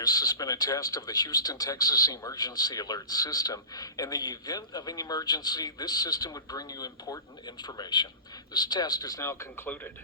This has been a test of the Houston, Texas Emergency Alert System. In the event of an emergency, this system would bring you important information. This test is now concluded.